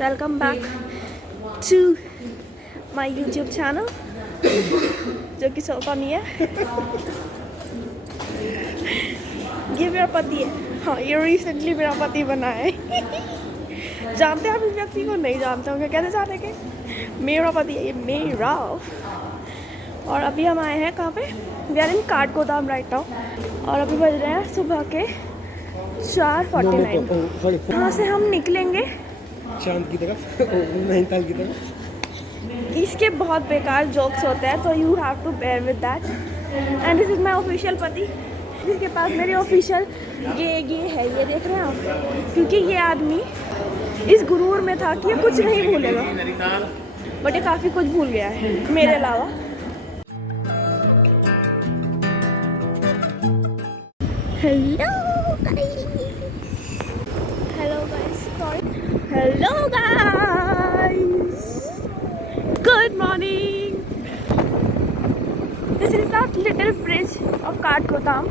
Welcome back to my YouTube channel जो कि चलता नहीं है। ये मेरा पति है। हाँ, ये रिसेंटली मेरा पति बना है। जानते हैं आप इस व्यक्ति को? नहीं जानते होंगे। कैसे जानेंगे? मेरा पति है ये, मेरा। और अभी हम आए हैं कहाँ पे? We are in Kathgodam right now. और अभी बज रहे हैं सुबह के 4:49। यहाँ से हम निकलेंगे चांद की तरफ, नैनीताल की तरफ। इसके बहुत बेकार जोक्स होते हैं, तो you have to bear with that. And this is my official पति, जिसके पास मेरी ऑफिशियल ये है, ये देख रहे हैं आप। क्योंकि ये आदमी इस गुरूर में था कि ये कुछ नहीं भूलेगा, बट ये काफ़ी कुछ भूल गया है मेरे अलावा। Hello guys, good morning. This is the little bridge of Kathgodam.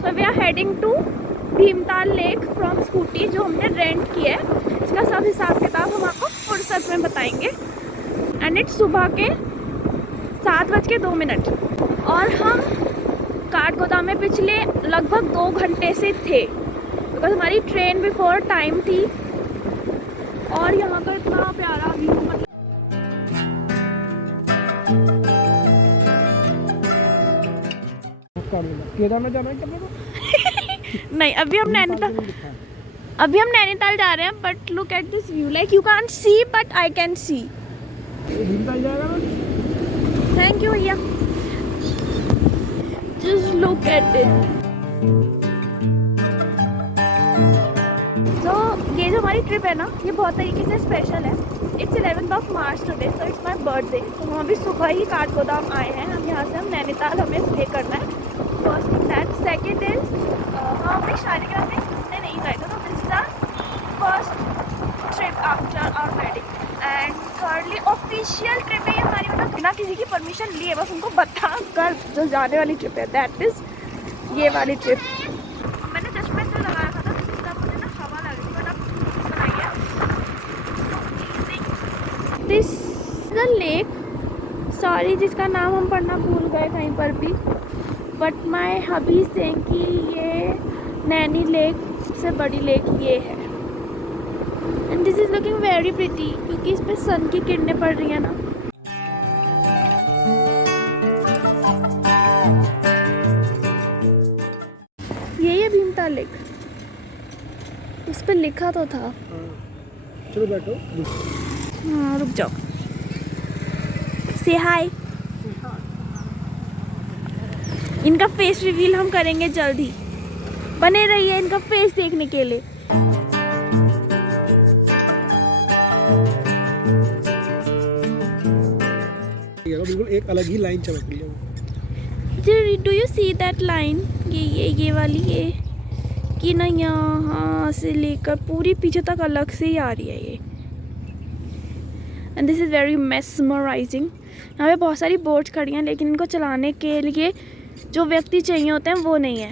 So we are heading to Bhimtal lake from scooty जो हमने रेंट की है। इसका सब हिसाब किताब हम आपको फुर्सत में बताएंगे। एंड इट्स सुबह के 7:02 और हम काठगोदाम में पिछले लगभग 2 घंटे से थे, बिकॉज हमारी ट्रेन बिफोर टाइम थी। और यहाँ का इतना प्यारा व्यू, केदारनाथ जाना है क्या? नहीं, अभी हम नैनीताल जा रहे हैं। But look at this view, like you can see but I can see. Bhimtal जाएगा ना? थैंक यू भैया। Just look at it. तो ये जो हमारी ट्रिप है ना, ये बहुत तरीके से स्पेशल है। It's 11th March today, so it's my birthday. तो हम अभी सुबह ही काठगोदाम आए हैं। हम यहाँ से हम नैनीताल हमें स्टे करना है। First thing that. Second is हम अपनी शादी के बाद घूमने नहीं गए थे, तो this is our first trip after our wedding. And thirdly official trip है ये हमारी, मतलब बिना किसी की परमिशन लिए, बस उनको बता कर जो जाने वाली ट्रिप है, दैट इज ये वाली ट्रिप। मैंने चश्मे से लगाया था ना, जिसका मुझे ना हवा लग रही है, बट अब बनाइए। दिस द लेक, सॉरी जिसका नाम हम पढ़ना भूल गए कहीं पर भी, बट माई हबी से कि ये नैनी लेक से बड़ी लेक ये है। And this is looking very pretty, क्योंकि इस पे सन की किरणें पड़ रही है ना। यही है भीमताल लेक, इस पे लिखा तो था। चलो बैठो। हाँ रुक जाओ। से हाय। इनका फेस रिवील हम करेंगे जल्द ही, बने रहिए इनका फेस देखने के लिए। बिल्कुल एक अलग ही लाइन चमक रही है। Do you see that line? ये वाली, ये कि ना यहाँ से लेकर पूरी पीछे तक अलग से ही आ रही है ये। And this is very mesmerising. यहाँ पे बहुत सारी बोट्स खड़ी हैं, लेकिन इनको चलाने के लिए जो व्यक्ति चाहिए होते हैं वो नहीं है।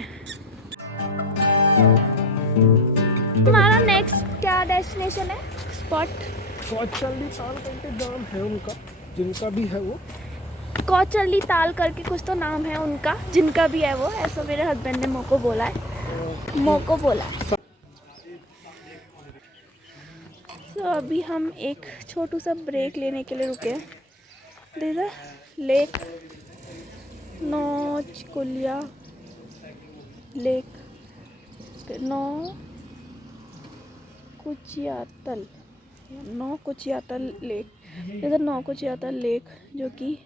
हमारा नेक्स्ट क्या डेस्टिनेशन है? स्पॉट कोचल्ली ताल करके नाम है उनका, जिनका भी है वो। कोचल्ली ताल करके कुछ तो नाम है उनका, जिनका भी है वो, ऐसा मेरे हस्बैंड ने मोको बोला है। तो अभी हम एक छोटू सा ब्रेक लेने के लिए रुके हैं। This is lake Naukuchiya lake, Naukuchiatal lake. इधर नौकुचियातल लेक जो कि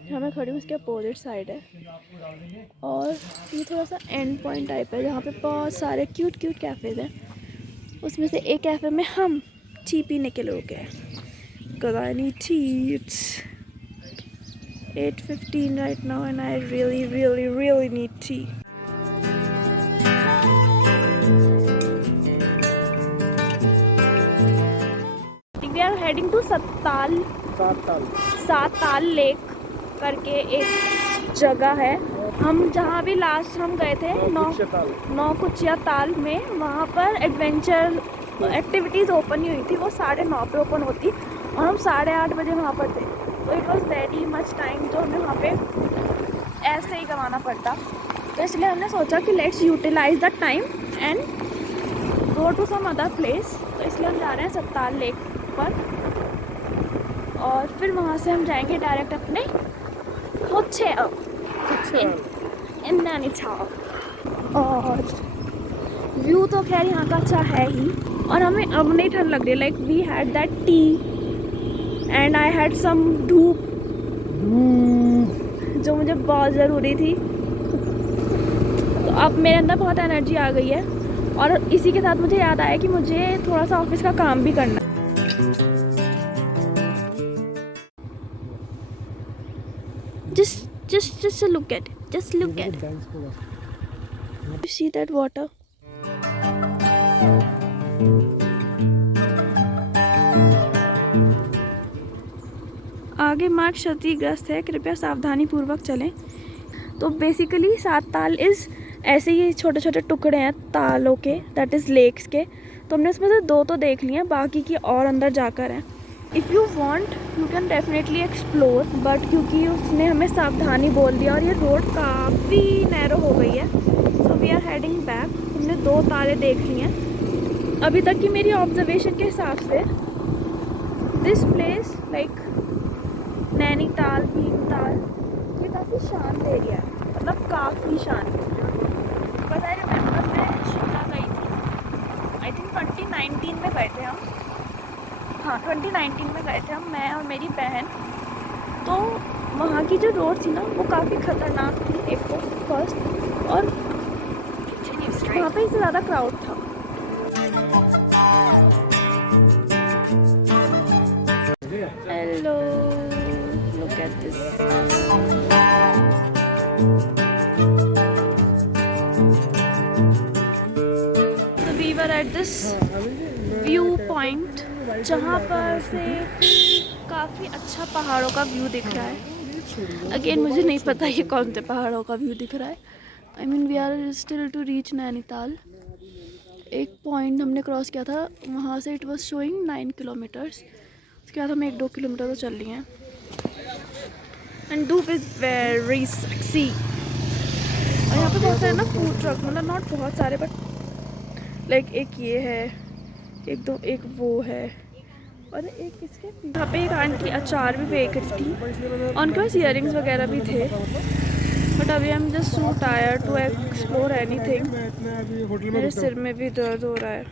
जहाँ मैं खड़ी हूँ उसके अपोजिट साइड है। और ये थोड़ा सा एंड पॉइंट टाइप है, जहाँ पे बहुत सारे क्यूट कैफ़ेज़ हैं। उसमें से एक कैफ़े में हम टी पीने के लिए रुके हैं, because I need tea. It's 8:15 right now and I really need tea. We are heading to सात ताल लेक करके एक जगह है। हम जहाँ भी लास्ट हम गए थे नौकुचिया ताल में, वहाँ पर एडवेंचर एक्टिविटीज़ ओपन ही हुई थी, वो 9:30 पे ओपन होती और हम 8:30 बजे वहाँ पर थे। तो it was very much time जो हमें वहाँ पे ऐसे ही गंवाना पड़ता। तो इसलिए हमने सोचा कि let's utilise the time and go to some other place. तो इसलिए हम जा रहे हैं सत्ताल लेक पर और फिर वहाँ से हम जाएंगे डायरेक्ट अपने होटल इन नैनीताल। और व्यू तो खैर यहाँ का अच्छा है ही और हमें अब नहीं ठंड लग रही। Like we had that tea and I had some धूप जो मुझे बहुत ज़रूरी थी। तो अब मेरे अंदर बहुत एनर्जी आ गई है और इसी के साथ मुझे याद आया कि मुझे थोड़ा सा ऑफिस का काम भी करना है। Just look at it. Just look at it. You see that water? आगे मार्ग क्षतिग्रस्त है, कृपया सावधानी पूर्वक चलें। तो बेसिकली 7 ताल इज़ ऐसे ही छोटे छोटे टुकड़े हैं तालों के, दैट इज़ लेक्स के। तो हमने इसमें से 2 तो देख लिए हैं, बाकी की और अंदर जाकर हैं। If you want you can definitely explore, but क्योंकि उसने हमें सावधानी बोल दिया और ये रोड काफ़ी नैरो हो गई है, so we are heading back. हमने 2 ताले देख लिए हैं अभी तक की मेरी ऑब्जर्वेशन के हिसाब से। This place like Nainital, Bhimtal, ये काफ़ी शांत एरिया है, मतलब काफ़ी शांत। बट आई रिमेंबर मैं शिमला गई थी, आई थिंक 2019 में गए थे हम। हाँ 2019 में गए थे हम, मैं और मेरी बहन। तो वहाँ की जो रोड थी ना वो काफ़ी ख़तरनाक थी, एक तो फर्स्ट, और वहाँ पे इससे ज़्यादा क्राउड था। Hello, look at this. So we were at this view point जहाँ पर से काफ़ी अच्छा पहाड़ों का व्यू दिख रहा है। अगेन मुझे नहीं पता ये कौन से पहाड़ों का व्यू दिख रहा है। I mean we are still to reach Nainital. एक पॉइंट हमने क्रॉस किया था, वहाँ से इट वाज शोइंग 9 किलोमीटर्स। उसके बाद हम 1-2 किलोमीटर तो चल लिए हैं। एंड धूप इज़ वेरी सेक्सी। और यहाँ पे बहुत सारे ना फूड ट्रक, मतलब नॉट बहुत सारे बट लाइक एक ये है, एक वो है, और एक इसके यहाँ पे एक आंटी अचार भी बेच रही थी और उनके पास इयररिंग्स वगैरह भी थे। बट अभी I am just so tired to explore anything. मेरे सिर में भी दर्द हो रहा है।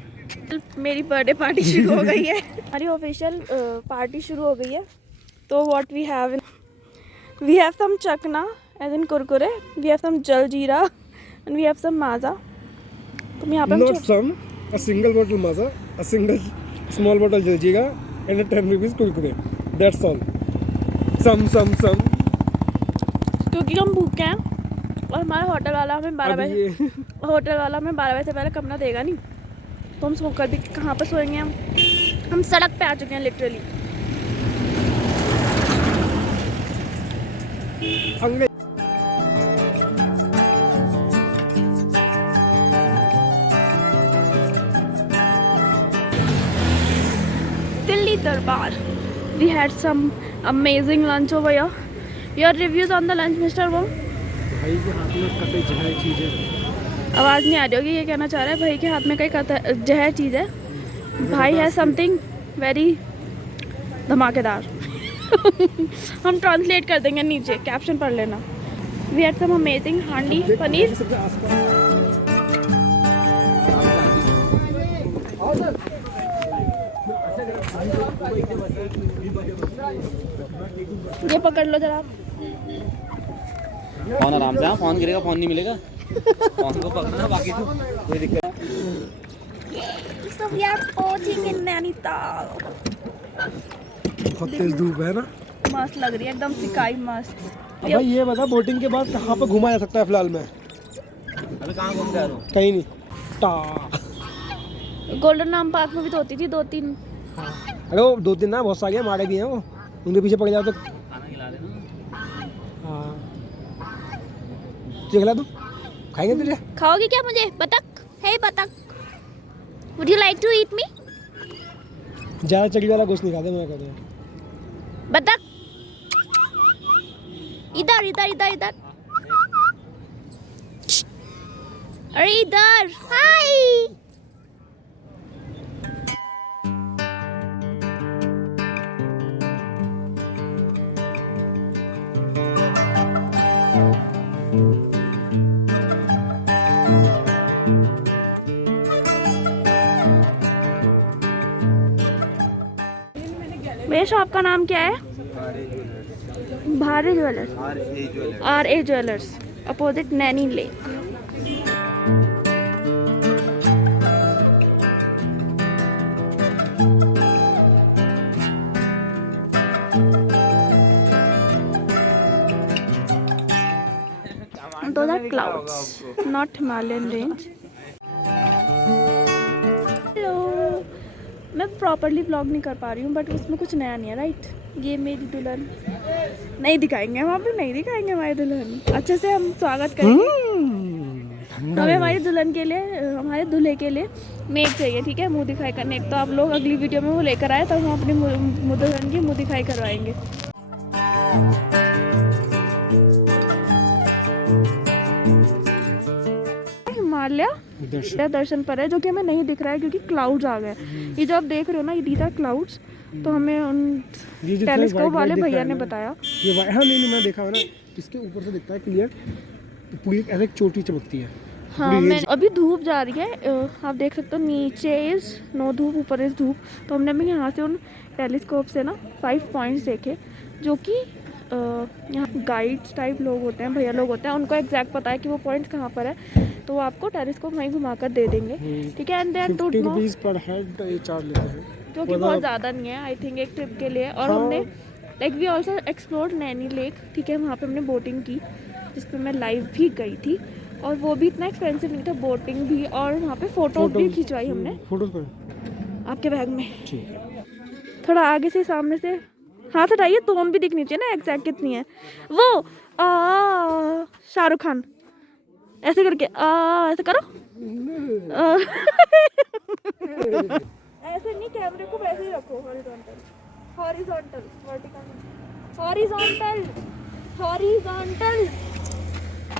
मेरी बर्थडे पार्टी शुरू हो गई है। हमारी ऑफिशियल पार्टी शुरू हो गई है। तो what we have some chakna as in Kurkure, we have some jaljeera and we have some Maaza. तुम यहाँ पे a single bottle maza, a single small bottle jaljeera, and a 10 rupees kurkure. That's all. Some. क्योंकि हम भूखे हैं और हमारा होटल वाला हमें 12 बजे से पहले कमरा देगा नहीं। तो हम सोकर भी कहाँ पर सोएंगे? हम सड़क पे आ चुके हैं लिटरली। दिल्ली दरबार। We had some amazing lunch over here. Your reviews on the lunch, Mr. Wong? भाई के हाथ में कटे जहर चीज़ है। आवाज़ नहीं आ रही होगी, ये कहना चाह रहा है भाई के हाथ में कई जहर चीज़ है। भाई है समथिंग वेरी धमाकेदार। हम ट्रांसलेट कर देंगे नीचे, कैप्शन पढ़ लेना। We had some amazing हांडी पनीर। ये पकड़ लो जरा। फोन आराम से, फोन गिरेगा, फोन नहीं मिलेगा। फोन को पकड़ना, बाकी तो कोई दिक्कत नहीं। So we are boating in Nainital. बहुत तेज धूप है ना, मस्त लग रही है एकदम, सिकाई मस्त। अब भाई ये बता बोटिंग के बाद कहाँ पर घुमा जा सकता है फिलहाल में? अभी कहाँ घूम जा रहे हो? कहीं नहीं। टा गोल्डन नाम पार्क में भी तो होती थी 2-3। अरे वो 2-3 ना, बहुत सारे माड़े भी हैं, वो उनके पीछे पड़ जाओ तो खाना खिला देना। हाँ चखला तू खाएंगे तुझे? खाओगे क्या मुझे? बतख है, बतख Would you like to eat me? ज़्यादा चर्बी वाला गोश्त नहीं खाते मैं कहता हूँ। बतख। इधर इधर इधर इधर। अरे इधर। हाय। मेरे शॉप का नाम क्या है? भारे jewellers. RA jewellers opposite Naini lake. Those are clouds, not Himalayan range. Hello, मैं प्रॉपरली व्लॉग नहीं कर पा रही हूँ बट उसमें कुछ नया नहीं है, राइट? ये मेरी दुल्हन नहीं दिखाएंगे, वहाँ पे नहीं दिखाएंगे हमारी दुल्हन। अच्छे से हम स्वागत करेंगे। हमें हमारी दुल्हन के लिए, हमारे दूल्हे के लिए मेक चाहिए, ठीक है, मुंह दिखाई करने। एक तो आप लोग अगली वीडियो में वो लेकर आए, तब हम अपनी दुल्हन की मुंह दिखाई करवाएंगे। हिमालय दर्शन पर है, जो कि हमें नहीं दिख रहा है क्योंकि क्लाउड्स आ गए। ये जो आप देख रहे हो ना, ये दीदा क्लाउड्स, तो हमें उन टेलीस्कोप वाले भैया ने बताया। ये हाँ नहीं मैं देखा है ना, इसके ऊपर से दिखता है क्लियर, तो पूरी ऐसे एक चोटी चमकती है। हाँ, मैं अभी धूप जा रही है, आप देख सकते हो, नीचे इज नो धूप, ऊपर इज धूप। तो हमने भी यहाँ से उन टेलीस्कोप से ना 5 पॉइंट्स देखे, जो कि यहाँ गाइड्स टाइप लोग होते हैं, भैया लोग होते हैं, उनको एग्जैक्ट पता है कि वो पॉइंट्स कहाँ पर है, तो वो आपको टेलीस्कोप वहीं घुमाकर दे देंगे, ठीक है। एंड देन 50 रुपीस पर हेड ये चार्ज लेते हैं, जो कि बहुत ज़्यादा नहीं है आई थिंक एक ट्रिप के लिए। और हमने like we also explored Naini lake, ठीक है, वहाँ पे हमने बोटिंग की, जिसपे मैं लाइव भी गई थी, और वो भी इतना एक्सपेंसिव नहीं था, बोटिंग भी, और वहाँ पे फोटोज भी खिंचवाई हमने। फोटोज पर आपके बैग में थोड़ा आगे से सामने से हाथ हटाइए, टोन भी दिखनी चाहिए ना एग्जैक्ट कितनी है वो। शाहरुख खान ऐसे करके ऐसे करो। ऐसे नहीं, कैमरे को वैसे ही रखो, horizontal horizontal vertical horizontal horizontal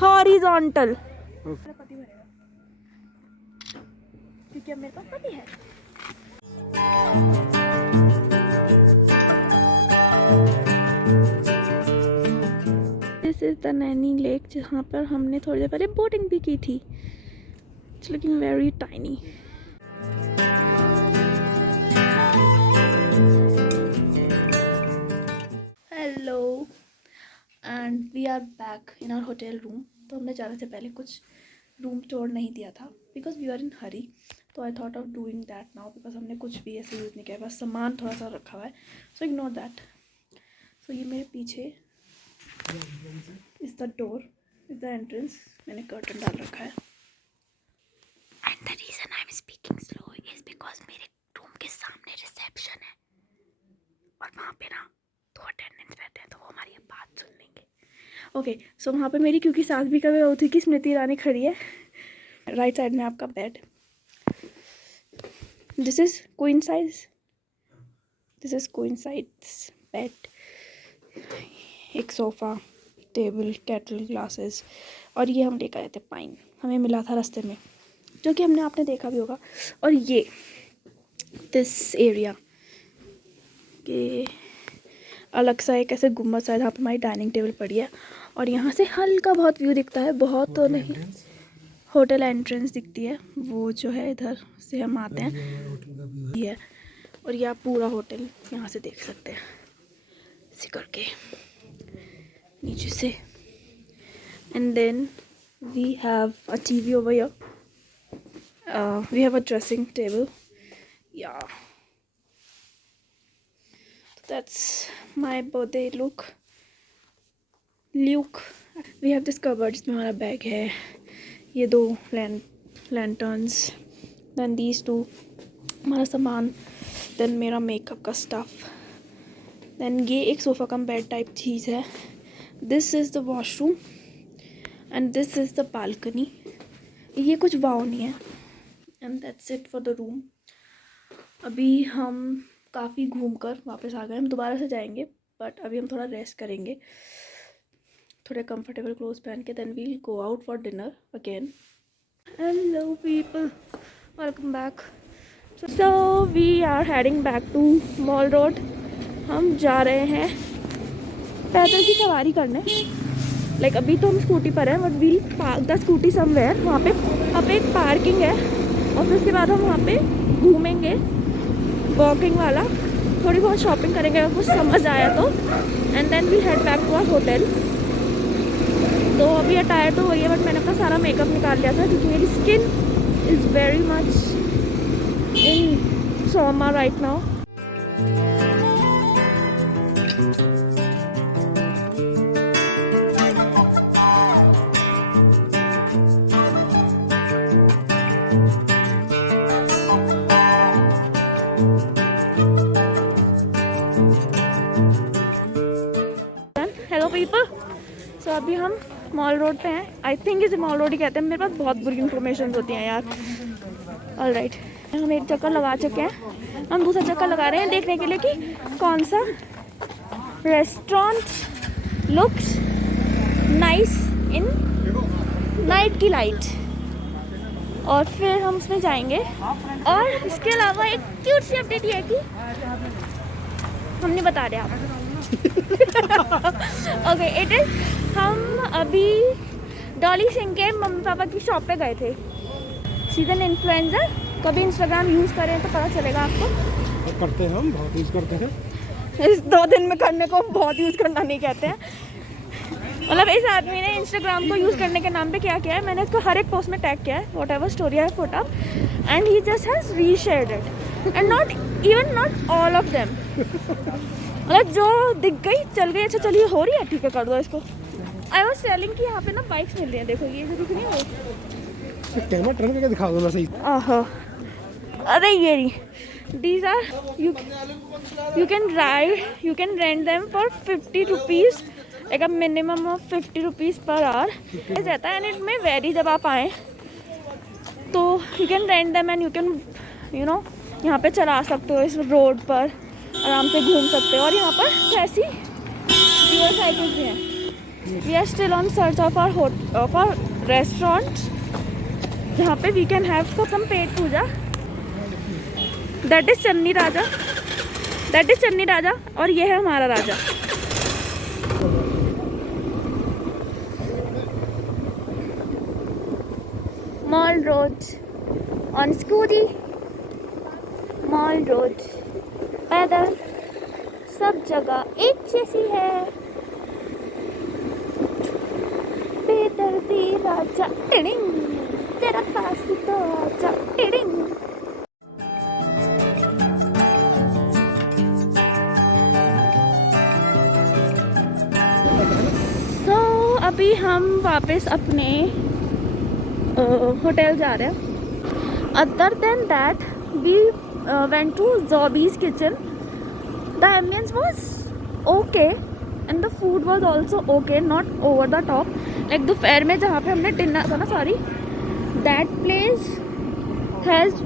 horizontal. पति भरेगा क्योंकि अब मेरे पास पति है। This is the Naini lake, जहाँ पर हमने थोड़ी देर पहले बोटिंग भी की थी। It's looking very tiny. Hello and we are back in our hotel room. तो हमने जाने से पहले कुछ रूम टूर नहीं दिया था बिकॉज वी आर इन हरी, तो I thought of doing that now because हमने कुछ भी ऐसे यूज़ नहीं किया, बस सामान थोड़ा सा रखा हुआ है, सो इग्नोर दैट। सो ये मेरे पीछे is the door, is the entrance, मैंने कर्टन डाल रखा है। And the reason I am speaking slow is because मेरे रूम के सामने रिसेप्शन है, और वहाँ पे ना 2 अटेंडेंट्स रहते हैं, तो वो हमारी बात सुन लेंगे। ओके, सो वहाँ पे मेरी क्योंकि सास भी कभी होती कि स्मृति ईरानी खड़ी है। राइट साइड में आपका bed, this is queen size, this is queen size bed, एक सोफ़ा, टेबल, केटल, ग्लासेस, और ये हम लेकर आए थे पाइन, हमें मिला था रास्ते में, जो कि हमने आपने देखा भी होगा। और ये दिस एरिया के अलग सा एक ऐसे गुम्बद सा है जहाँ पर हमारी डाइनिंग टेबल पड़ी है, और यहाँ से हल्का बहुत व्यू दिखता है, बहुत तो नहीं। होटल एंट्रेंस दिखती है, वो जो है इधर से हम आते हैं ये, और यह पूरा होटल यहाँ से देख सकते हैं ऐसे करके नीचे से। And then we have a TV over here, we have a dressing table, या that's my birthday look. We have this cupboard, इसमें हमारा बैग है, ये 2 lanterns, then these 2 हमारा सामान, then मेरा मेकअप का स्टफ, then ये एक सोफ़ा कम बेड टाइप चीज़ है, this is the washroom and this is the balcony। ये कुछ वाव नहीं है, and that's it for the room. अभी हम काफ़ी घूम कर वापस आ गए, हम दोबारा से जाएंगे बट अभी हम थोड़ा रेस्ट करेंगे, थोड़े कंफर्टेबल क्लोथ पहन के, then we'll go out for dinner again. Hello people, welcome back. So we are heading back to mall road. हम जा रहे हैं पैदल की सवारी करने। लाइक अभी तो हम स्कूटी पर हैं but we'll park the scooty somewhere. वहाँ पे एक पार्किंग है और फिर उसके बाद हम वहाँ पे घूमेंगे वॉकिंग वाला, थोड़ी बहुत शॉपिंग करेंगे अगर कुछ समझ आया तो, and then we head back to our hotel. तो अभी अटायर तो वही है बट मैंने अपना सारा मेकअप निकाल लिया था क्योंकि मेरी skin is very much in trauma right now. Hello people, so अभी हम मॉल रोड पे हैं। आई थिंक इसे मॉल रोड ही कहते हैं, मेरे पास बहुत बुरी इन्फॉर्मेशन होती हैं यार। ऑलराइट, हम एक चक्कर लगा चुके हैं, हम दूसरा चक्कर लगा रहे हैं देखने के लिए कि कौन सा restaurant looks nice in night की लाइट, और फिर हम उसमें जाएंगे। और इसके अलावा एक क्यूट सी अपडेट ये है कि हम नहीं बता रहे आप ओके इट इज, हम अभी डॉली सिंह के मम्मी पापा की शॉप पे गए थे। सीजन इन्फ्लुएंसर, कभी इंस्टाग्राम यूज़ करें तो पता चलेगा आपको। करते हैं, हम बहुत यूज़ करते हैं। इस 2 दिन में करने को बहुत यूज़ करना नहीं कहते हैं। मतलब इस आदमी ने इंस्टाग्राम को यूज़ करने के नाम पे क्या किया है, मैंने इसको हर एक पोस्ट में टैग किया है, whatever story I put up, and he just has reshared it, and not all of them. मतलब जो दिख गई चल गई, अच्छा चलिए हो रही है ठीक है कर दो इसको। आई वॉज टेलिंग कि यहाँ पे ना बाइक्स मिल रही हैं, देखो ये जो दिख रही है वो। कैमरा टर्न करके दिखा दो ना सही। आहा, अरे ये रही, these are you can rent them for 50 rupees, like a minimum of 50 rupees per hour रहता है, एंड इट में वेरी। जब आप आएँ तो you can rent them and you can यहाँ पे चला सकते हो, इस रोड पर आराम से घूम सकते हो। और यहाँ पर ऐसी ड्यूअल साइकिल्स भी हैं। We are still on search of our restaurant जहाँ पे we can have some pet puja. That is Channi Raja और ये है हमारा Raja. Mall road on scooty, mall road पैदल, सब जगह एक जैसी है। बेदर्दी राजा टिडिंग, तेरा पास तो आजा टिडिंग। सो अभी हम वापस अपने होटल जा रहे हैं। Other than that we went to Zobby's kitchen. The ambience was okay and the food was also okay, not over the top. Like दोपहर में जहाँ पे हमने डिनर था ना, सॉरी, that place has,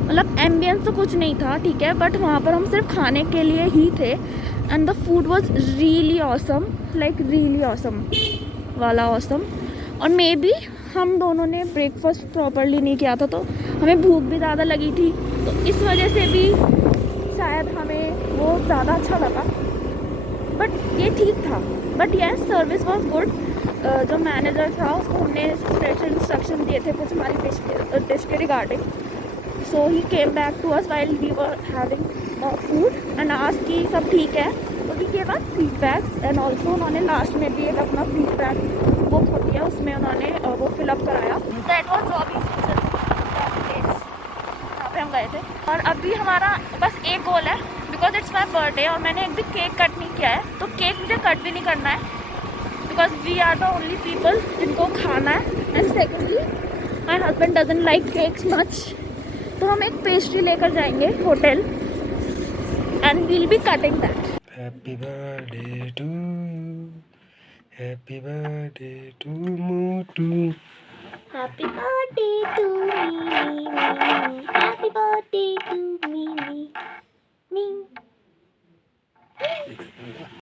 मतलब ambience तो कुछ नहीं था ठीक है, बट वहाँ पर हम सिर्फ खाने के लिए ही थे, and the food was really awesome, like really awesome वाला awesome. और मे बी हम दोनों ने ब्रेकफास्ट प्रॉपरली नहीं किया था तो हमें भूख भी ज़्यादा लगी थी, तो इस वजह से भी शायद हमें वो ज़्यादा अच्छा लगा, बट ये ठीक था। But yes, service was good. जो मैनेजर था उसको हमने स्पेशल इंस्ट्रक्शन दिए थे कुछ हमारी डिश के regarding, so he came back to us while we were having food and asked कि सब ठीक है, तो he gave us feedbacks, and also उन्होंने लास्ट में भी एक अपना फीडबैक बुक होती है उसमें उन्होंने वो फिलअप कराया। दैट वाज जॉबीज किचन, यहाँ पे हम गए थे। और अभी हमारा बस एक गोल है, बिकॉज इट्स माई बर्थडे और मैंने एक भी केक कट नहीं किया है, तो केक मुझे कट भी नहीं करना है because we are the only people जिनको खाना है, and secondly my husband doesn't like cakes much, तो हम एक पेस्ट्री लेकर जाएंगे hotel and we'll be cutting that. Happy birthday to you, happy birthday to मोटू। Happy birthday to me. Happy birthday to